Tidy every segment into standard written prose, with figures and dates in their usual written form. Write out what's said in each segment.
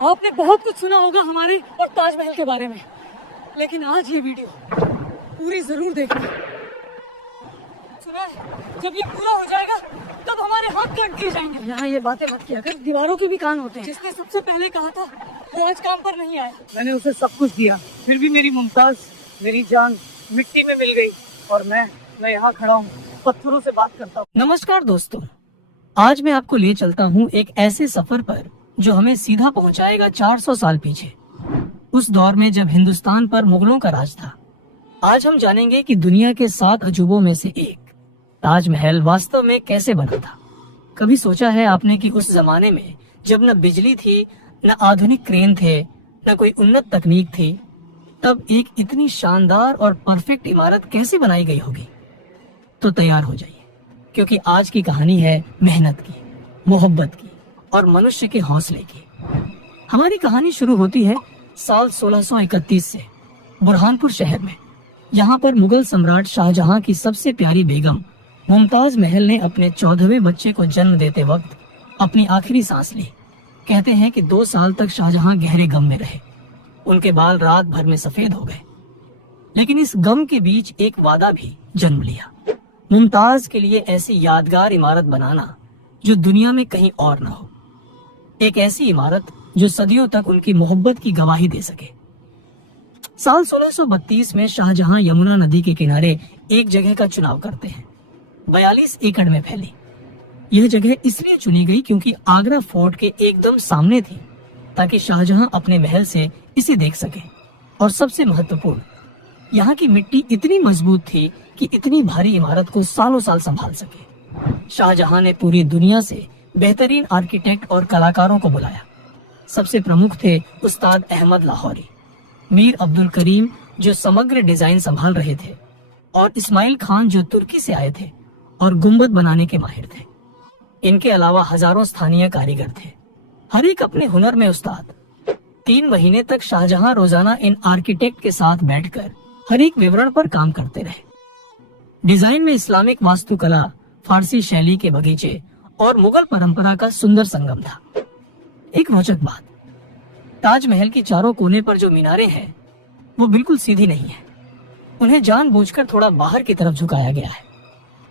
आपने बहुत कुछ सुना होगा हमारे और ताजमहल के बारे में, लेकिन आज ये वीडियो पूरी जरूर देखना। सुना है जब ये पूरा हो जाएगा तब हमारे हाथ कट दिए जाएंगे। यहाँ ये बातें मत किया कर, दीवारों के भी कान होते हैं। जिसने सबसे पहले कहा था वो आज काम पर नहीं आया। मैंने उसे सब कुछ दिया, फिर भी मेरी मुमताज, मेरी जान मिट्टी में मिल गई और मैं यहाँ खड़ा हूँ, पत्थरों से बात करता हूँ। नमस्कार दोस्तों, आज मैं आपको ले चलता हूँ एक ऐसे सफर पर जो हमें सीधा पहुँचाएगा 400 साल पीछे, उस दौर में जब हिंदुस्तान पर मुगलों का राज था। आज हम जानेंगे कि दुनिया के 7 अजूबों में से एक ताजमहल वास्तव में कैसे बना था। कभी सोचा है आपने कि उस जमाने में जब न बिजली थी, न आधुनिक क्रेन थे, न कोई उन्नत तकनीक थी, तब एक इतनी शानदार और परफेक्ट इमारत कैसे बनाई गई होगी? तो तैयार हो जाइए, क्योंकि आज की कहानी है मेहनत की, मोहब्बत की और मनुष्य के हौसले की। हमारी कहानी शुरू होती है साल 1631 से बुरहानपुर शहर में। यहाँ पर मुगल सम्राट शाहजहां की सबसे प्यारी बेगम मुमताज महल ने अपने 14वें बच्चे को जन्म देते वक्त अपनी आखिरी सांस ली। कहते हैं कि 2 साल तक शाहजहां गहरे गम में रहे। उनके बाल रात भर में सफेद हो गए, लेकिन इस गम के बीच एक वादा भी जन्म लिया, मुमताज के लिए ऐसी यादगार इमारत बनाना जो दुनिया में कहीं और न हो। एक ऐसी इमारत जो सदियों तक उनकी मोहब्बत की गवाही दे सके। साल 1632 में शाहजहां यमुना नदी के किनारे एक जगह का चुनाव करते हैं। 42 एकड़ में फैली यह जगह इसलिए चुनी गई क्योंकि आगरा फोर्ट के एकदम सामने थी, ताकि शाहजहां अपने महल से इसे देख सके। और सबसे महत्वपूर्ण, यहाँ की मिट्टी इतनी मजबूत थी कि इतनी भारी इमारत को सालों साल संभाल सके। शाहजहां ने पूरी दुनिया से बेहतरीन आर्किटेक्ट और कलाकारों को बुलाया। सबसे प्रमुख थे उस्ताद अहमद लाहौरी, मीर अब्दुल करीम जो समग्र डिजाइन संभाल रहे थे, और इस्माइल खान जो तुर्की से आए थे और गुंबद बनाने के माहिर थे। इनके अलावा हजारों स्थानीय कारीगर थे, हर एक अपने हुनर में उस्ताद। 3 महीने तक शाहजहां रोजाना इन आर्किटेक्ट के साथ बैठकर हर एक विवरण पर काम करते रहे। डिजाइन में इस्लामिक वास्तुकला, फारसी शैली के बगीचे और मुगल परंपरा का सुंदर संगम था। एक रोचक बात, ताजमहल की चारों कोने पर जो मीनारें हैं वो बिल्कुल सीधी नहीं है। उन्हें जानबूझकर थोड़ा बाहर की तरफ झुकाया गया है,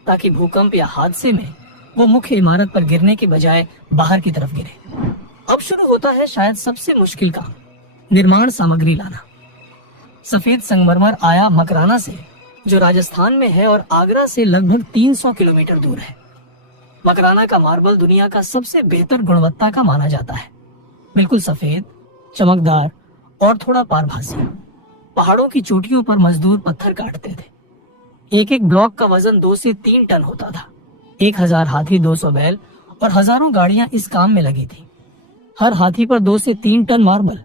ताकि भूकंप या हादसे में वो मुख्य इमारत पर गिरने के बजाय बाहर की तरफ गिरे। अब शुरू होता है शायद सबसे मुश्किल काम, निर्माण सामग्री लाना। सफेद संगमरमर आया मकराना से, जो राजस्थान में है और आगरा से लगभग 300 किलोमीटर दूर है। मकराना का मार्बल दुनिया का सबसे बेहतर गुणवत्ता का माना जाता है। बिल्कुल सफेद, चमकदार और थोड़ा पारभासी। पहाड़ों की चोटियों पर मजदूर पत्थर काटते थे। एक एक ब्लॉक का वजन 2 से 3 टन होता था। 1000 हाथी, 200 बैल और हजारों गाड़ियां इस काम में लगी थी। हर हाथी पर 2 से 3 टन मार्बल।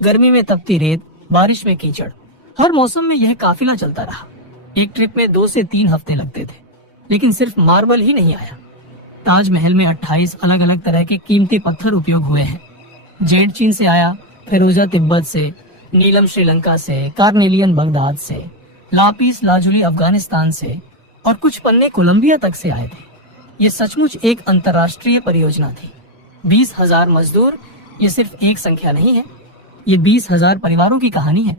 गर्मी में तपती रेत, बारिश में कीचड़, हर मौसम में यह काफिला चलता रहा। एक ट्रिप में 2 से 3 हफ्ते लगते थे। लेकिन सिर्फ मार्बल ही नहीं आया, ताजमहल में 28 अलग अलग तरह के कीमती पत्थर उपयोग हुए हैं। जेड चीन से आया, फिरोजा तिब्बत से, नीलम श्रीलंका से, कार्नेलियन बगदाद से, लापिस लाजुली अफगानिस्तान से और कुछ पन्ने कोलंबिया तक से आए थे। ये सचमुच एक अंतर्राष्ट्रीय परियोजना थी। 20,000 मजदूर ये सिर्फ एक संख्या नहीं है, ये 20,000 परिवारों की कहानी है।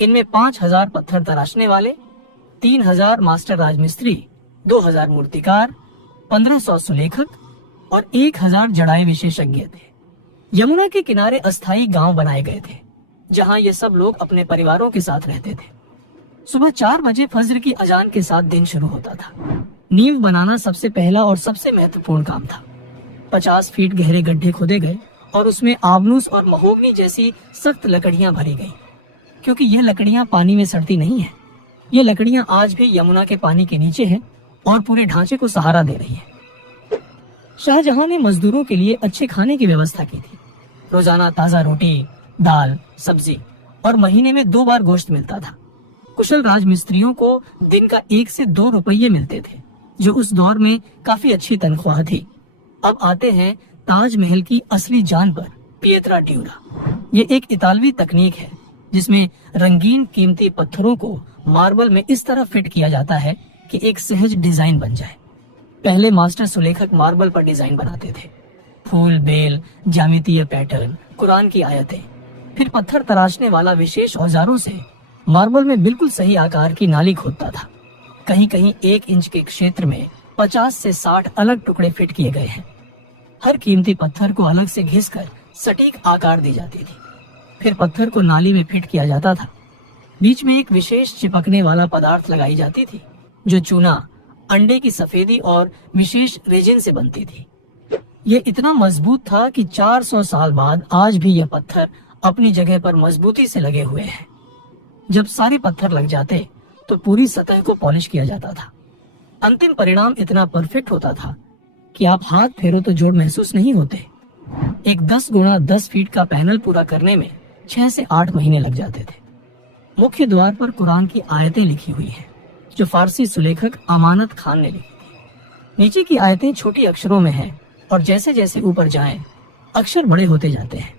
इनमें 5,000 पत्थर तराशने वाले, 3,000 मास्टर राजमिस्त्री, 2,000 मूर्तिकार, 1500 सुलेखक और 1,000 जड़ाई विशेषज्ञ थे। यमुना के किनारे अस्थायी गांव बनाए गए थे, जहां ये सब लोग अपने परिवारों के साथ रहते थे। सुबह 4 बजे फज्र की अजान के साथ दिन शुरू होता था। नींव बनाना सबसे पहला और सबसे महत्वपूर्ण काम था। 50 फीट गहरे गड्ढे खोदे गए और उसमें आबनूस और महोगनी जैसी सख्त लकड़ियां भरी गई, क्योंकि यह लकड़ियां पानी में सड़ती नहीं है। ये लकड़ियां आज भी यमुना के पानी के नीचे हैं और पूरे ढांचे को सहारा दे रही है। शाहजहां ने मजदूरों के लिए अच्छे खाने की व्यवस्था की थी। रोजाना ताजा रोटी, दाल, सब्जी और महीने में 2 बार गोश्त मिलता था। कुशल राजमिस्त्रियों को दिन का 1 से 2 रुपये मिलते थे, जो उस दौर में काफी अच्छी तनख्वाह थी। अब आते हैं ताजमहल की असली जान पर, पिएत्रा ड्यूरा। ये एक इतालवी तकनीक है जिसमें रंगीन कीमती पत्थरों को मार्बल में इस तरह फिट किया जाता है कि एक सहज डिजाइन बन जाए। पहले मास्टर सुलेखक मार्बल पर डिजाइन बनाते थे, फूल, बेल, ज्यामितीय पैटर्न, कुरान की आयतें, फिर पत्थर तराशने वाला विशेष औजारों से मार्बल में बिल्कुल सही आकार की नाली खोदता था। कहीं कहीं 1 इंच के क्षेत्र में 50 से 60 अलग टुकड़े फिट किए गए हैं। हर कीमती पत्थर को अलग से घिसकर सटीक आकार दी जाती थी। फिर पत्थर को नाली में फिट किया जाता था। बीच में एक विशेष चिपकने वाला पदार्थ लगाई जाती थी जो चूना, अंडे की सफेदी और विशेष रेजिन से बनती थी। ये इतना मजबूत था कि 400 साल बाद आज भी यह पत्थर अपनी जगह पर मजबूती से लगे हुए हैं। जब सारे पत्थर लग जाते तो पूरी सतह को पॉलिश किया जाता था। अंतिम परिणाम इतना परफेक्ट होता था कि आप हाथ फेरो तो जोड़ महसूस नहीं होते। एक 10 गुणा 10 फीट का पैनल पूरा करने में 6 से 8 महीने लग जाते थे। मुख्य द्वार पर कुरान की आयतें लिखी हुई हैं, जो फारसी सुलेखक अमानत खान ने लिखी थी। नीचे की आयतें छोटी अक्षरों में हैं और जैसे जैसे ऊपर जाएं, अक्षर बड़े होते जाते हैं,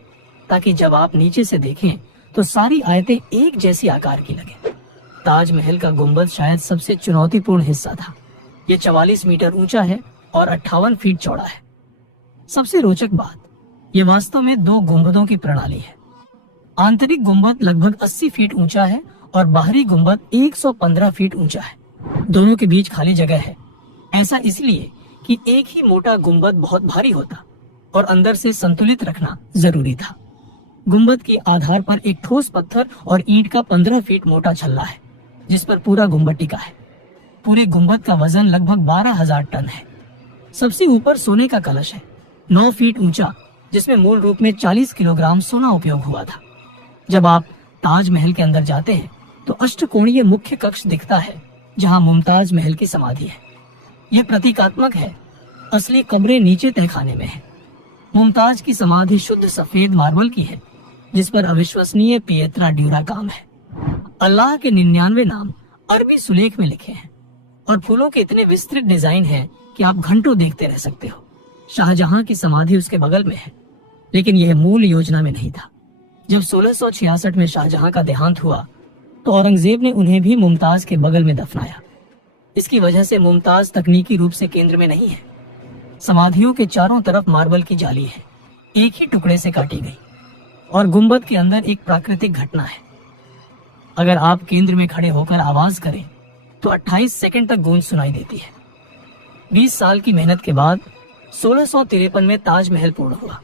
ताकि जब आप नीचे से देखें तो सारी आयतें एक जैसी आकार की लगें। ताजमहल का गुंबद शायद सबसे चुनौतीपूर्ण हिस्सा था। ये 44 मीटर ऊंचा है और 58 फीट चौड़ा है। सबसे रोचक बात, ये वास्तव में 2 गुंबदों की प्रणाली है। आंतरिक गुंबद लगभग 80 फीट ऊंचा है और बाहरी गुंबद 115 फीट ऊंचा है। दोनों के बीच खाली जगह है। ऐसा इसलिए कि एक ही मोटा गुंबद बहुत भारी होता और अंदर से संतुलित रखना जरूरी था। गुंबद के आधार पर एक ठोस पत्थर और ईंट का 15 फीट मोटा छल्ला है, जिस पर पूरा गुंबद टिका है। पूरे गुंबद का वजन लगभग 12,000 टन है। सबसे ऊपर सोने का कलश है, 9 फीट ऊंचा, जिसमें मूल रूप में 40 किलोग्राम सोना उपयोग हुआ था। जब आप ताजमहल के अंदर जाते हैं तो अष्टकोणीय मुख्य कक्ष दिखता है, जहां मुमताज महल की समाधि है। यह प्रतीकात्मक है। असली कमरे नीचे तहखाने में है। मुमताज की समाधि शुद्ध सफेद मार्बल की है, जिस पर अविश्वसनीय पिएत्रा ड्यूरा काम है। अल्लाह के 99 नाम अरबी सुलेख में लिखे हैं और फूलों के इतने विस्तृत डिजाइन हैं कि आप घंटों देखते रह सकते हो। शाहजहां की समाधि उसके बगल में है, लेकिन यह मूल योजना में नहीं था। जब 1666 में शाहजहां का देहांत हुआ तो औरंगजेब ने उन्हें भी मुमताज के बगल में दफनाया। इसकी वजह से मुमताज तकनीकी रूप से केंद्र में नहीं है। समाधियों के चारों तरफ मार्बल की जाली है, एक ही टुकड़े से काटी गई, और गुंबद के अंदर एक प्राकृतिक घटना है। अगर आप केंद्र में खड़े होकर आवाज करें तो 28 सेकंड तक गूंज सुनाई देती है। 20 साल की मेहनत के बाद 1653 में ताजमहल पूर्ण हुआ,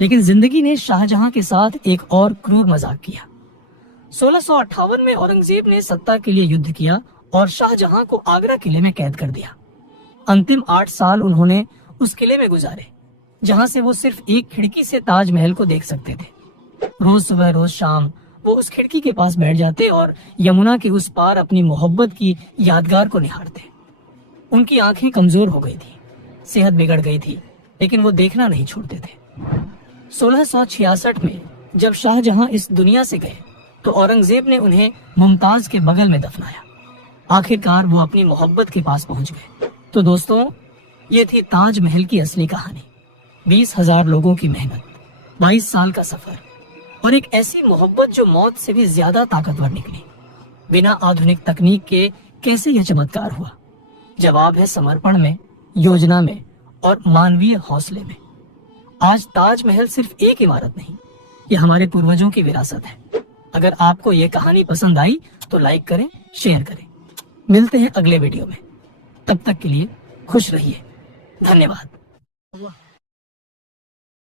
लेकिन जिंदगी ने शाहजहां के साथ एक और क्रूर मजाक किया। 1658 में औरंगजेब ने सत्ता के लिए युद्ध किया और शाहजहां को आगरा किले में कैद कर दिया। अंतिम 8 साल उन्होंने उस किले में गुजारे, जहां से वो सिर्फ एक खिड़की से ताजमहल को देख सकते थे। रोज सुबह रोज शाम वो उस खिड़की के पास बैठ जाते और यमुना के उस पार अपनी मोहब्बत की यादगार को निहारते। उनकी आंखें कमजोर हो गई थी, सेहत बिगड़ गई थी, लेकिन वो देखना नहीं छोड़ते थे। 1666 में जब शाहजहां इस दुनिया से गए तो औरंगजेब ने उन्हें मुमताज के बगल में दफनाया। आखिरकार वो अपनी मोहब्बत के पास पहुंच गए। तो दोस्तों, ये थी ताजमहल की असली कहानी। 20,000 लोगों की मेहनत, 22 साल का सफर और एक ऐसी मोहब्बत जो मौत से भी ज्यादा ताकतवर निकली। बिना आधुनिक तकनीक के कैसे यह चमत्कार हुआ? जवाब है समर्पण में, योजना में और मानवीय हौसले में। आज ताजमहल सिर्फ एक इमारत नहीं, ये हमारे पूर्वजों की विरासत है। अगर आपको ये कहानी पसंद आई तो लाइक करें, शेयर करें। मिलते हैं अगले वीडियो में। तब तक के लिए खुश रहिए। धन्यवाद।